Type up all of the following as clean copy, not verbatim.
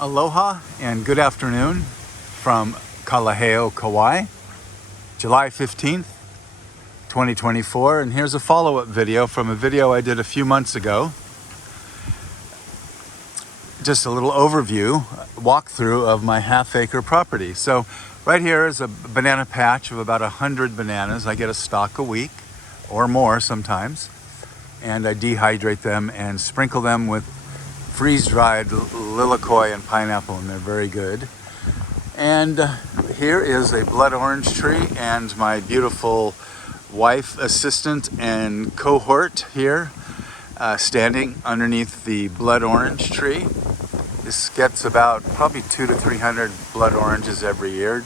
Aloha and good afternoon from Kalaheo, Kauai, July 15th, 2024. And here's a follow-up video from a video I did a few months ago. Just a little overview, walkthrough of my half-acre property. So right here is a banana patch of about 100 bananas. I get a stalk a week or more sometimes. And I dehydrate them and sprinkle them with freeze-dried lilikoi and pineapple, and they're very good. And here is a blood orange tree, and my beautiful wife, assistant, and cohort here standing underneath the blood orange tree. This gets about probably 200 to 300 blood oranges every year.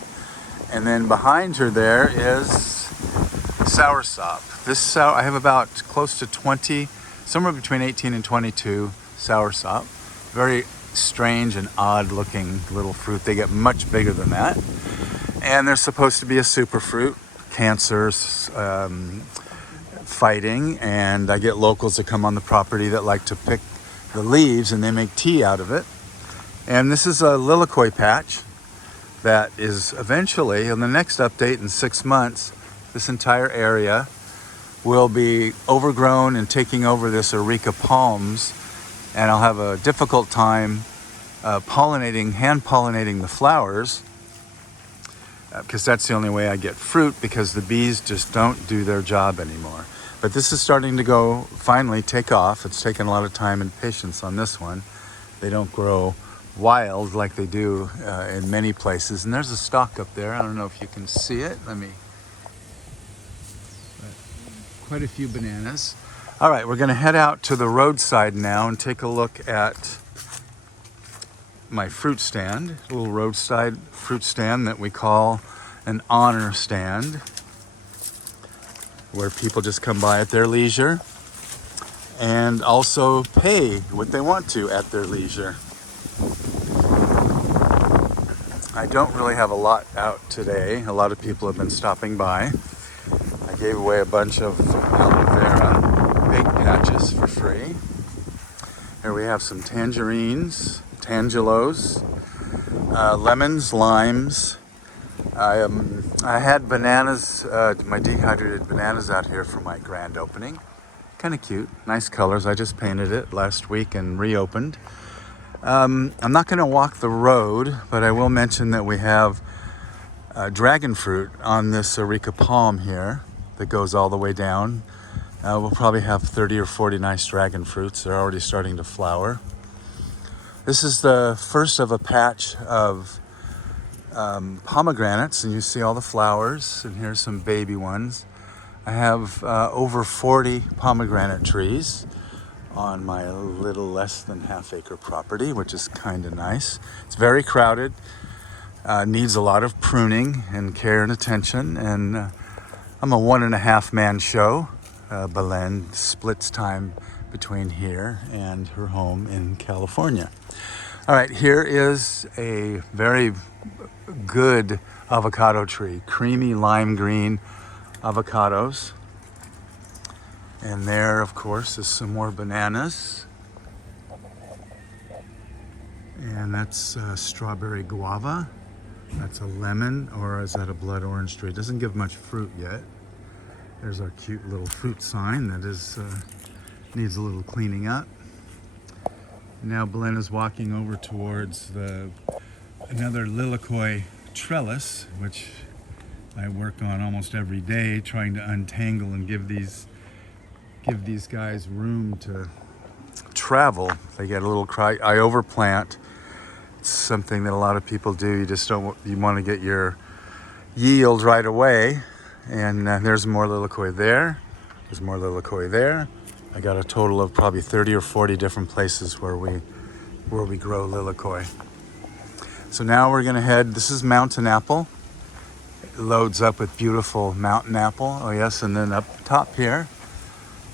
And then behind her there is soursop. I have about close to 20, somewhere between 18 and 22 soursop. Very strange and odd looking little fruit. They get much bigger than that. And they're supposed to be a superfruit, cancers, fighting. And I get locals that come on the property that like to pick the leaves and they make tea out of it. And this is a lilikoi patch that is eventually, in the next update in 6 months, this entire area will be overgrown and taking over this areca palms, and I'll have a difficult time hand pollinating the flowers because that's the only way I get fruit, because the bees just don't do their job anymore. But this is starting to finally take off. It's taken a lot of time and patience on this one. They don't grow wild like they do in many places. And there's a stalk up there. I don't know if you can see it. Quite a few bananas. All right, we're gonna head out to the roadside now and take a look at my fruit stand, a little roadside fruit stand that we call an honor stand, where people just come by at their leisure and also pay what they want to at their leisure. I don't really have a lot out today. A lot of people have been stopping by. I gave away a bunch of aloe vera, big patches for free. Here we have some tangerines, tangelos, lemons, limes. I had bananas, my dehydrated bananas out here for my grand opening. Kind of cute, nice colors. I just painted it last week and reopened. I'm not going to walk the road, but I will mention that we have dragon fruit on this areca palm here that goes all the way down. We'll probably have 30 or 40 nice dragon fruits. They're already starting to flower. This is the first of a patch of pomegranates, and you see all the flowers, and here's some baby ones. I have over 40 pomegranate trees on my little less than half-acre property, which is kind of nice. It's very crowded, needs a lot of pruning and care and attention, and I'm a 1.5 man show. Belen splits time between here and her home in California. All right, here is a very good avocado tree, creamy lime green avocados. And there, of course, is some more bananas. And that's strawberry guava. That's a lemon, or is that a blood orange tree? It doesn't give much fruit yet. There's our cute little fruit sign that needs a little cleaning up. Now Belen is walking over towards another lilikoi trellis, which I work on almost every day, trying to untangle and give these guys room to travel. They get a little cry. I overplant. It's something that a lot of people do. You want to get your yield right away. And there's more lilikoi there. There's more lilikoi there. I got a total of probably 30 or 40 different places where we grow lilikoi. So now we're gonna head. This is mountain apple. It loads up with beautiful mountain apple. Oh yes, and then up top here,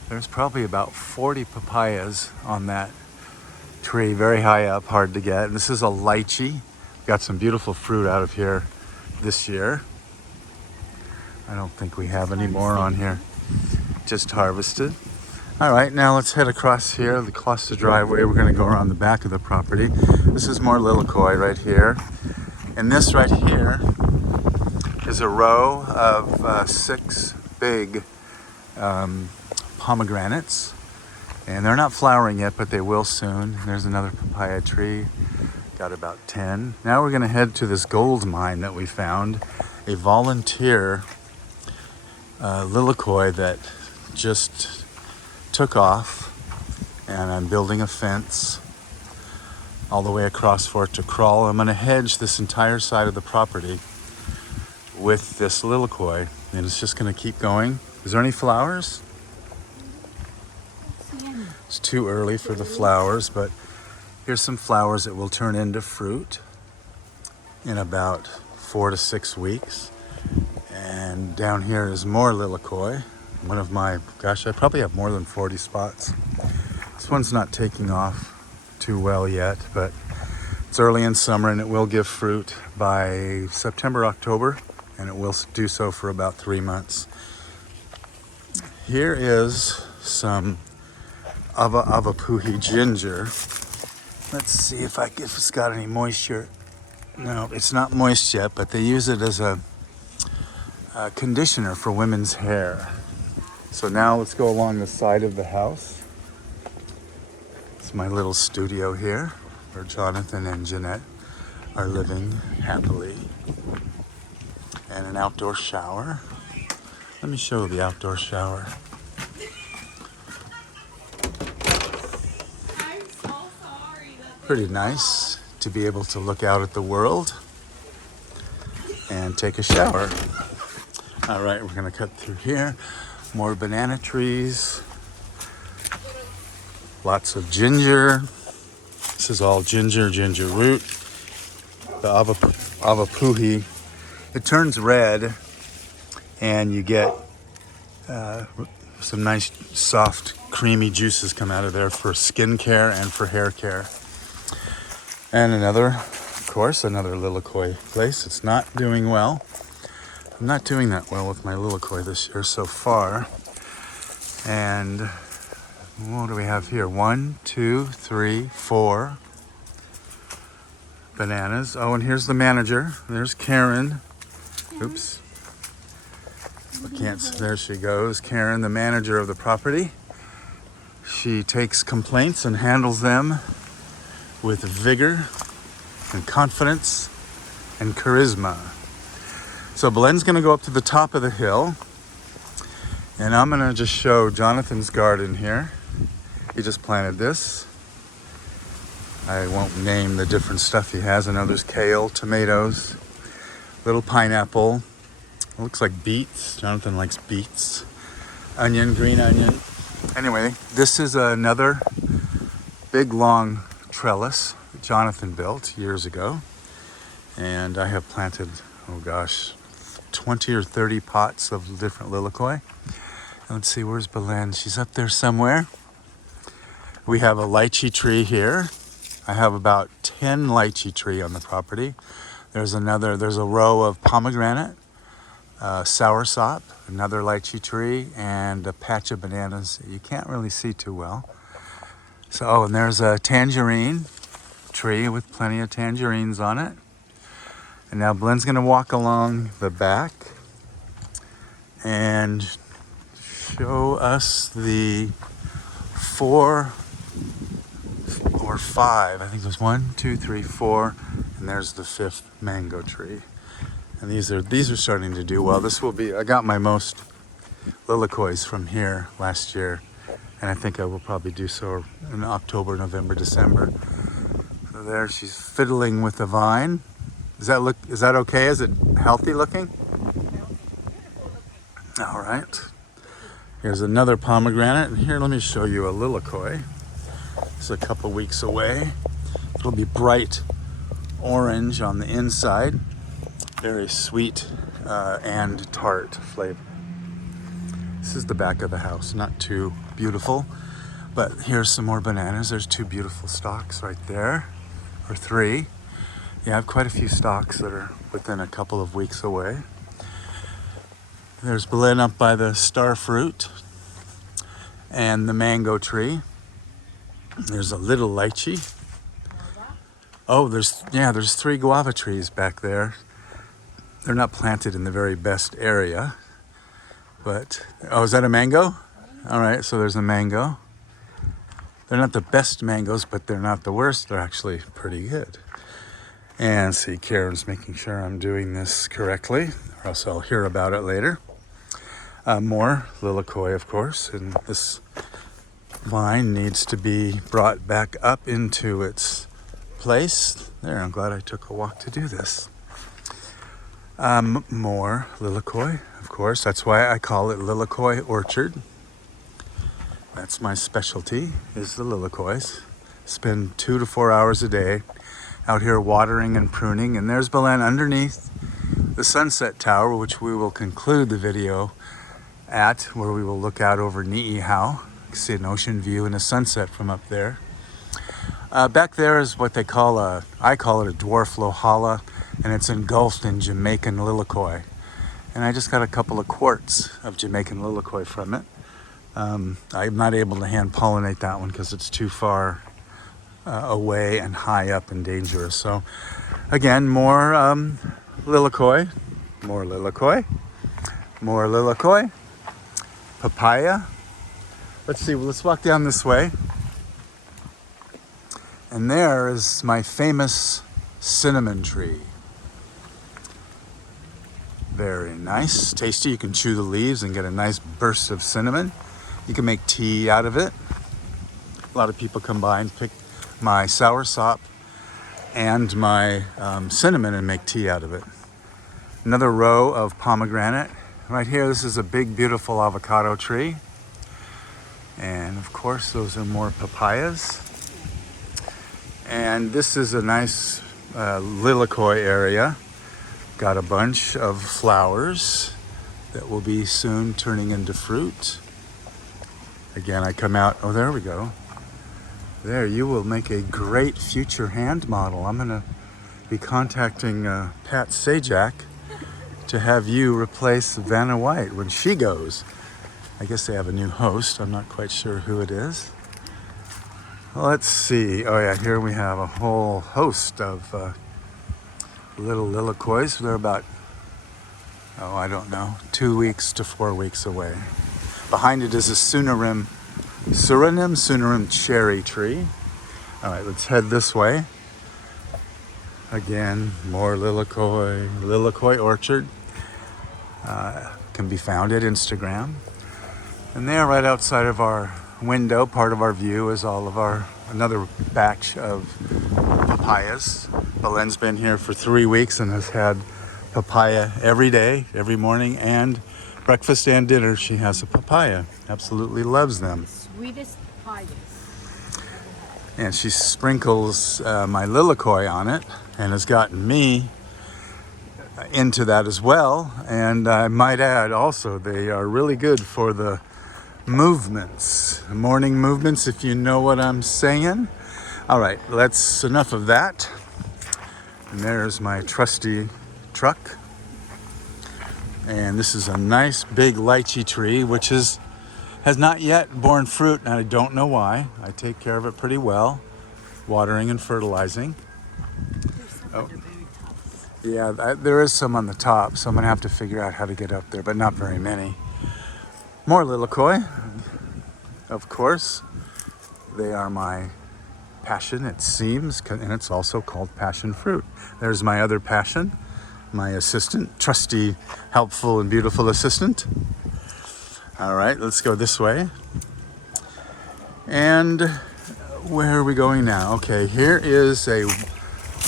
there's probably about 40 papayas on that tree, very high up, hard to get. And this is a lychee. Got some beautiful fruit out of here this year. I don't think we have any more on here. Just harvested. All right, now let's head across here, across the driveway. We're gonna go around the back of the property. This is more Lilikoi right here. And this right here is a row of 6 big pomegranates. And they're not flowering yet, but they will soon. There's another papaya tree, got about 10. Now we're gonna head to this gold mine that we found, a volunteer Lilikoi that just took off, and I'm building a fence all the way across for it to crawl. I'm gonna hedge this entire side of the property with this Lilikoi, and it's just gonna keep going. Is there any flowers? It's too early for the flowers, but here's some flowers that will turn into fruit in about 4 to 6 weeks. And down here is more Lilikoi. One of my, gosh, I probably have more than 40 spots. This one's not taking off too well yet, but it's early in summer and it will give fruit by September, October, and it will do so for about 3 months. Here is some Avapuhi ginger. Let's see if it's got any moisture. No, it's not moist yet, but they use it as a conditioner for women's hair. So now let's go along the side of the house. It's my little studio here where Jonathan and Jeanette are living happily. And an outdoor shower. Let me show you the outdoor shower. Pretty nice to be able to look out at the world and take a shower. All right, we're gonna cut through here. More banana trees. Lots of ginger. This is all ginger root. The Avapuhi. It turns red and you get some nice soft creamy juices come out of there for skin care and for hair care. And another Lilikoi place. It's not doing well. I'm not doing that well with my Lilikoi this year so far. And what do we have here? 1, 2, 3, 4 bananas. Oh, and here's the manager. There's Karen. Oops. There she goes. Karen, the manager of the property. She takes complaints and handles them with vigor and confidence and charisma. So Belen's gonna go up to the top of the hill, and I'm gonna just show Jonathan's garden here. He just planted this. I won't name the different stuff he has. I know there's kale, tomatoes, little pineapple. It looks like beets. Jonathan likes beets. Onion, green onion. Anyway, this is another big long trellis that Jonathan built years ago. And I have planted, 20 or 30 pots of different Lilikoi. Let's see, where's Belen? She's up there somewhere. We have a lychee tree here. I have about 10 lychee tree on the property. There's a row of pomegranate, soursop, another lychee tree, and a patch of bananas that you can't really see too well. So, and there's a tangerine tree with plenty of tangerines on it. And now Belen's gonna walk along the back and show us the 4 or 5. I think there's 1, 2, 3, 4, and there's the 5th mango tree. And these are starting to do well. I got my most Lilikois from here last year, and I think I will probably do so in October, November, December. So there, she's fiddling with the vine. Is that okay? Is it healthy looking? All right. Here's another pomegranate. And here, let me show you a Lilikoi. It's a couple weeks away. It'll be bright orange on the inside. Very sweet and tart flavor. This is the back of the house. Not too beautiful, but here's some more bananas. There's 2 beautiful stalks right there, or 3. Yeah, I have quite a few stalks that are within a couple of weeks away. There's Belen up by the star fruit. And the mango tree. There's a little lychee. Oh, there's 3 guava trees back there. They're not planted in the very best area, but, oh, is that a mango? All right, so there's a mango. They're not the best mangoes, but they're not the worst. They're actually pretty good. And see, Karen's making sure I'm doing this correctly, or else I'll hear about it later. More lilikoi, of course, and this vine needs to be brought back up into its place. There, I'm glad I took a walk to do this. More lilikoi, of course. That's why I call it Lilikoi Orchard. That's my specialty, is the lilikois. Spend 2 to 4 hours a day out here watering and pruning. And there's Belen underneath the sunset tower, which we will conclude the video at, where we will look out over Ni'ihau. See an ocean view and a sunset from up there. Back there is what they call I call it a dwarf lohala, and it's engulfed in Jamaican lilikoi. And I just got a couple of quarts of Jamaican lilikoi from it. I'm not able to hand pollinate that one because it's too far away and high up and dangerous. So again, more lilikoi, more lilikoi, more lilikoi, papaya. Let's see, let's walk down this way. And there is my famous cinnamon tree. Very nice, tasty. You can chew the leaves and get a nice burst of cinnamon. You can make tea out of it. A lot of people come by and pick my soursop and my cinnamon and make tea out of it. Another row of pomegranate. Right here, this is a big, beautiful avocado tree. And of course, those are more papayas. And this is a nice lilikoi area. Got a bunch of flowers that will be soon turning into fruit. Again, I come out, oh, there we go. There, you will make a great future hand model. I'm gonna be contacting Pat Sajak to have you replace Vanna White when she goes. I guess they have a new host. I'm not quite sure who it is. Let's see. Oh yeah, here we have a whole host of little lilikois. They're about, oh, I don't know, 2 weeks to 4 weeks away. Behind it is a Suriname cherry tree. All right, let's head this way. Again, more lilikoi orchard. Can be found at Instagram. And there, right outside of our window, part of our view, is all of another batch of papayas. Belen's been here for 3 weeks and has had papaya every day, every morning, and breakfast and dinner. She has a papaya. Absolutely loves them. Sweetest papayas. And she sprinkles my lilikoi on it and has gotten me into that as well. And I might add also, they are really good for the movements, morning movements, if you know what I'm saying. All right, enough of that. And there's my trusty truck. And this is a nice big lychee tree, which has not yet borne fruit, and I don't know why. I take care of it pretty well, watering and fertilizing. Oh, yeah, there is some on the top, so I'm gonna have to figure out how to get up there, but not very many. More lilikoi, of course. They are my passion, it seems, and it's also called passion fruit. There's my other passion, my assistant, trusty, helpful, and beautiful assistant. All right, let's go this way. And where are we going now? Okay, here is a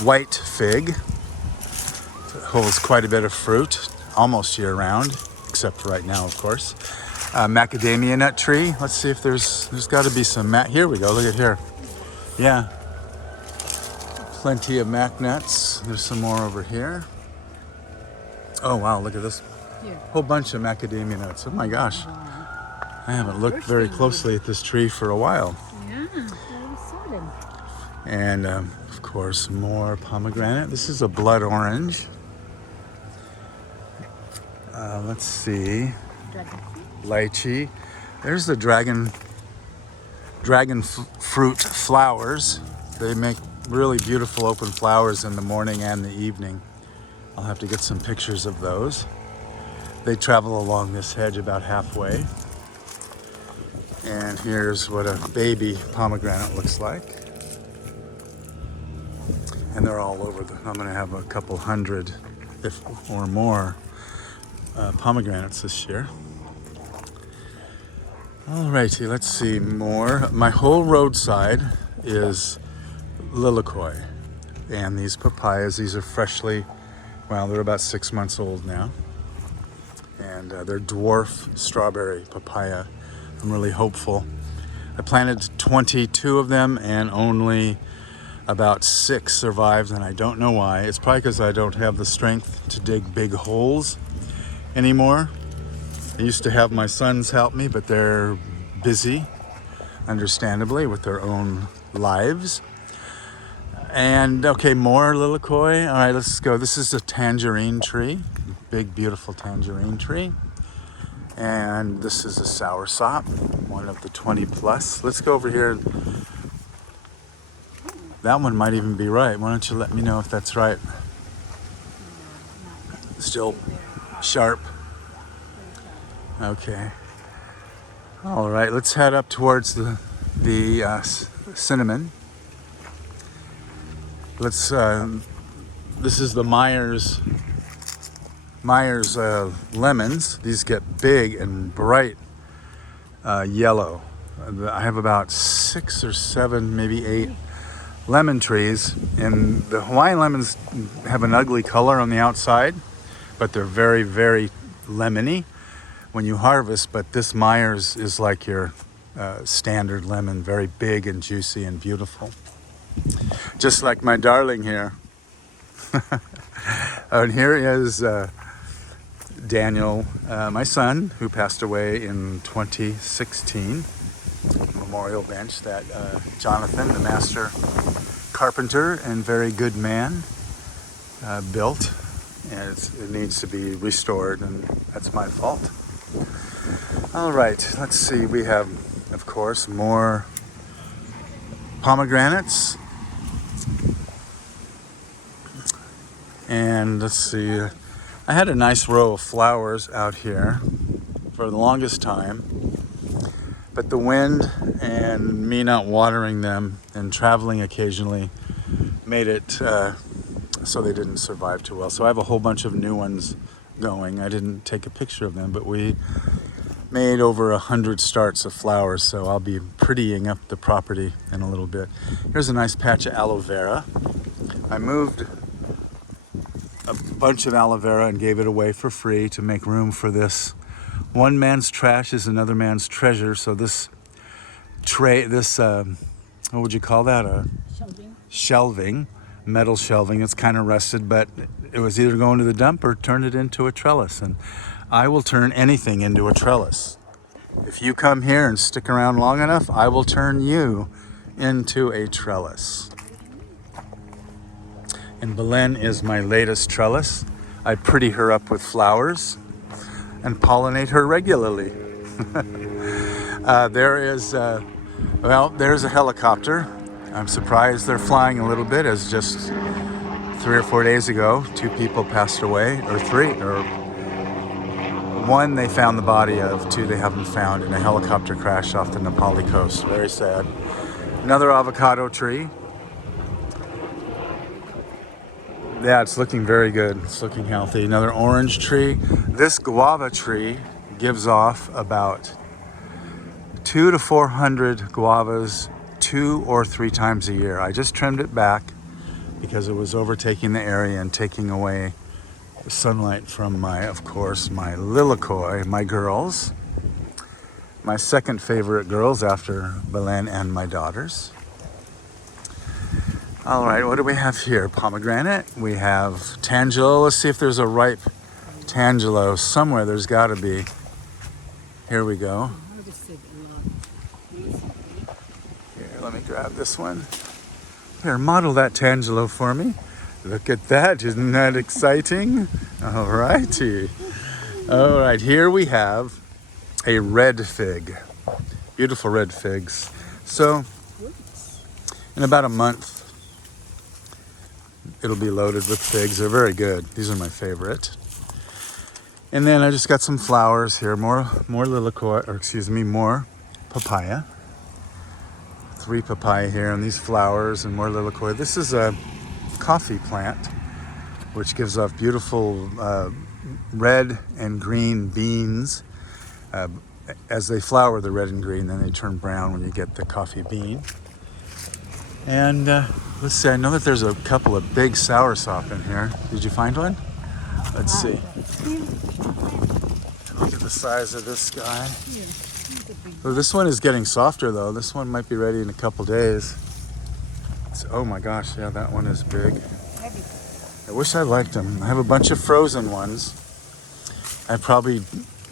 white fig. It holds quite a bit of fruit, almost year-round, except right now, of course. Macadamia nut tree. Let's see if there's got to be some here we go. Look at here. Yeah, plenty of mac nuts. There's some more over here. Oh wow, look at this. Yeah. Whole bunch of macadamia nuts. Oh my gosh. I haven't looked very closely at this tree for a while. Yeah, I saw them. And of course, more pomegranate. This is a blood orange. Let's see. Dragon fruit. Lychee. There's the dragon fruit flowers. They make really beautiful open flowers in the morning and the evening. I'll have to get some pictures of those. They travel along this hedge about halfway. And here's what a baby pomegranate looks like. And they're all over. I'm gonna have a couple hundred, if or more, pomegranates this year. Alrighty, let's see more. My whole roadside is Lilikoi. And these papayas, these are freshly, well, they're about 6 months old now. And they're dwarf strawberry papaya. I'm really hopeful. I planted 22 of them and only about 6 survived, and I don't know why. It's probably because I don't have the strength to dig big holes anymore. I used to have my sons help me, but they're busy, understandably, with their own lives. And okay, more Lilikoi. All right, let's go. This is a tangerine tree, big, beautiful tangerine tree. And this is a soursop, one of the 20 plus. Let's go over here. That one might even be right. Why don't you let me know if that's right? Still sharp. Okay. All right, let's head up towards the cinnamon. Let's. This is the Myers lemons. These get big and bright yellow. I have about 6 or 7, maybe 8 lemon trees, and the Hawaiian lemons have an ugly color on the outside, but they're very, very lemony when you harvest. But this Myers is like your standard lemon, very big and juicy and beautiful, just like my darling here. And here is Daniel, my son, who passed away in 2016. Memorial bench that Jonathan, the master carpenter and very good man, built, and it needs to be restored, and that's my fault. All right, let's see. We have, of course, more pomegranates, and let's see. I had a nice row of flowers out here for the longest time, but the wind and me not watering them and traveling occasionally made it so they didn't survive too well. So I have a whole bunch of new ones going. I didn't take a picture of them, but we made over 100 starts of flowers, so I'll be prettying up the property in a little bit. Here's a nice patch of aloe vera. I moved a bunch of aloe vera and gave it away for free to make room for this. One man's trash is another man's treasure. So this tray, what would you call that? Shelving, metal shelving. It's kind of rusted, but it was either going to the dump or turn it into a trellis. And I will turn anything into a trellis. If you come here and stick around long enough, I will turn you into a trellis. And Belen is my latest trellis. I pretty her up with flowers and pollinate her regularly. There's a helicopter. I'm surprised they're flying a little bit, as just 3 or 4 days ago, 2 people passed away, or 3, or 1 they found the body of, 2 they haven't found in a helicopter crash off the Nepali coast. Very sad. Another avocado tree. Yeah, it's looking very good. It's looking healthy. Another orange tree. This guava tree gives off about 200 to 400 guavas 2 or 3 times a year. I just trimmed it back because it was overtaking the area and taking away the sunlight from my Lilikoi, my girls. My second favorite girls after Belen and my daughters. All right, what do we have here? Pomegranate. We have Tangelo. Let's see if there's a ripe Tangelo somewhere. There's got to be. Here we go. Here, let me grab this one. Here, model that Tangelo for me. Look at that. Isn't that exciting? All righty. All right, here we have a red fig. Beautiful red figs. So Fruits. in about a month, it'll be loaded with figs. They're very good. These are my favorite. And then I just got some flowers here, more lilikoi, or excuse me, more papaya. 3 papaya here, and these flowers and more lilikoi. This is a coffee plant, which gives off beautiful red and green beans. As they flower, the red and green, then they turn brown when you get the coffee bean. And let's see, I know that there's a couple of big soursop in here. Did you find one? Let's see. Look at the size of this guy. Oh, this one is getting softer though. This one might be ready in a couple days. Oh my gosh, yeah, that one is big. I wish I liked them. I have a bunch of frozen ones. I have probably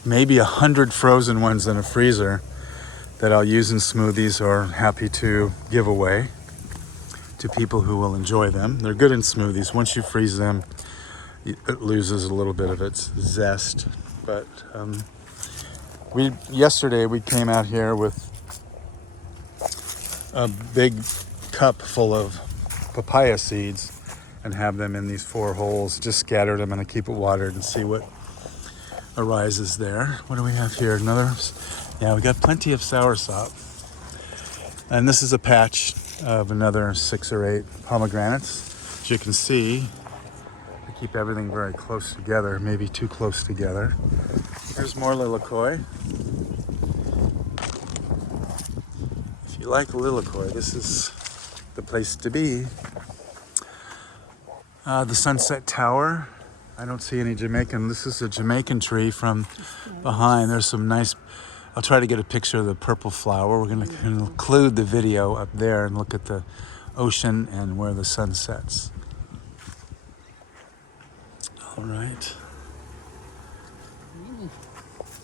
maybe 100 frozen ones in a freezer that I'll use in smoothies or happy to give away to people who will enjoy them. They're good in smoothies. Once you freeze them, it loses a little bit of its zest. But yesterday we came out here with a big cup full of papaya seeds and have them in these 4 holes. Just scattered them and I keep it watered and see what arises there. What do we have here? Yeah, we got plenty of soursop. And this is a patch of another 6 or 8 pomegranates. As you can see, I keep everything very close together, maybe too close together. Here's more lilikoi. If you like lilikoi, this is the place to be. The Sunset Tower. I don't see any Jamaican. This is a Jamaican tree from behind. There's some nice, I'll try to get a picture of the purple flower. We're going to include the video up there and look at the ocean and where the sun sets. All right. Many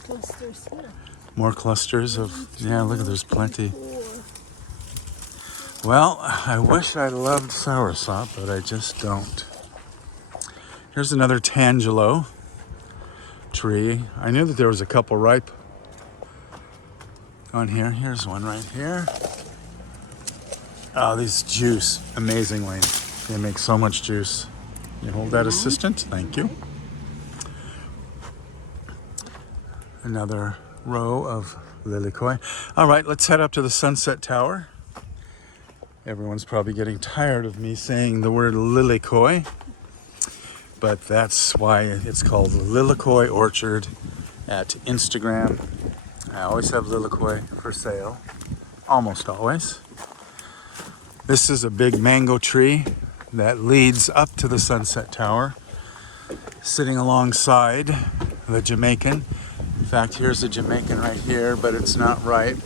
clusters here. More clusters of, yeah, look at, there's plenty. Well, I wish I loved soursop, but I just don't. Here's another tangelo tree. I knew that there was a couple ripe on here. Here's one right here. Oh, these juice amazingly. They make so much juice. You hold that, assistant? Thank you. Another row of lilikoi. All right, let's head up to the Sunset Tower. Everyone's probably getting tired of me saying the word lilikoi, but that's why it's called Lilikoi Orchard at Instagram. I always have lilikoi for sale, almost always. This is a big mango tree that leads up to the Sunset Tower, sitting alongside the Jamaican. In fact, here's a Jamaican right here, but it's not ripe.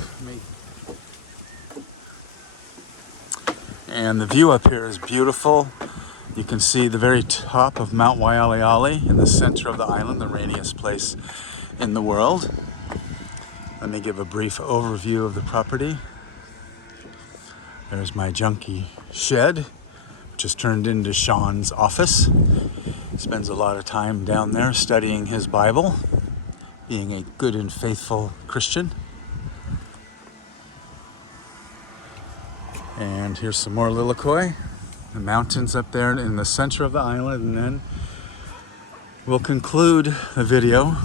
And the view up here is beautiful. You can see the very top of Mount Waialeale in the center of the island, the rainiest place in the world. Let me give a brief overview of the property. There's my junkie shed, which has turned into Sean's office. He spends a lot of time down there studying his Bible, being a good and faithful Christian. And here's some more lilikoi. The mountains up there in the center of the island, and then we'll conclude the video.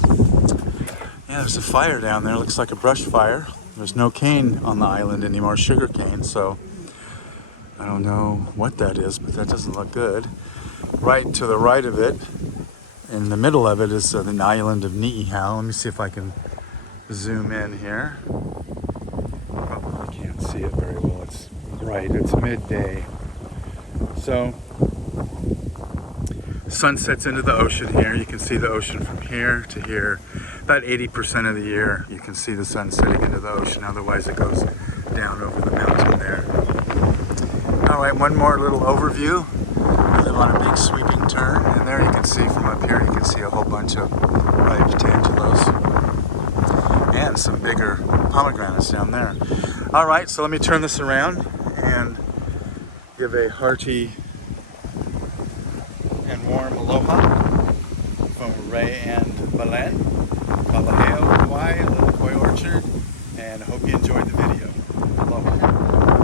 Yeah, there's a fire down there. Looks like a brush fire. There's no cane on the island anymore, sugar cane, so I don't know what that is, but that doesn't look good. Right to the right of it, in the middle of it, is the island of Niihau. Let me see if I can zoom in here. Oh, I can't see it very well. It's bright. It's midday. So, sun sets into the ocean here. You can see the ocean from here to here. About 80% of the year you can see the sun setting into the ocean. Otherwise it goes down over the mountain there. All right, one more little overview. We live on a big sweeping turn, and there you can see from up here, you can see a whole bunch of ripe tangelos and some bigger pomegranates down there. All right, so let me turn this around and give a hearty and warm aloha from Ray and Belen, Kalaheo, Kauai Lilikoi Orchard, and I hope you enjoyed the video. Aloha.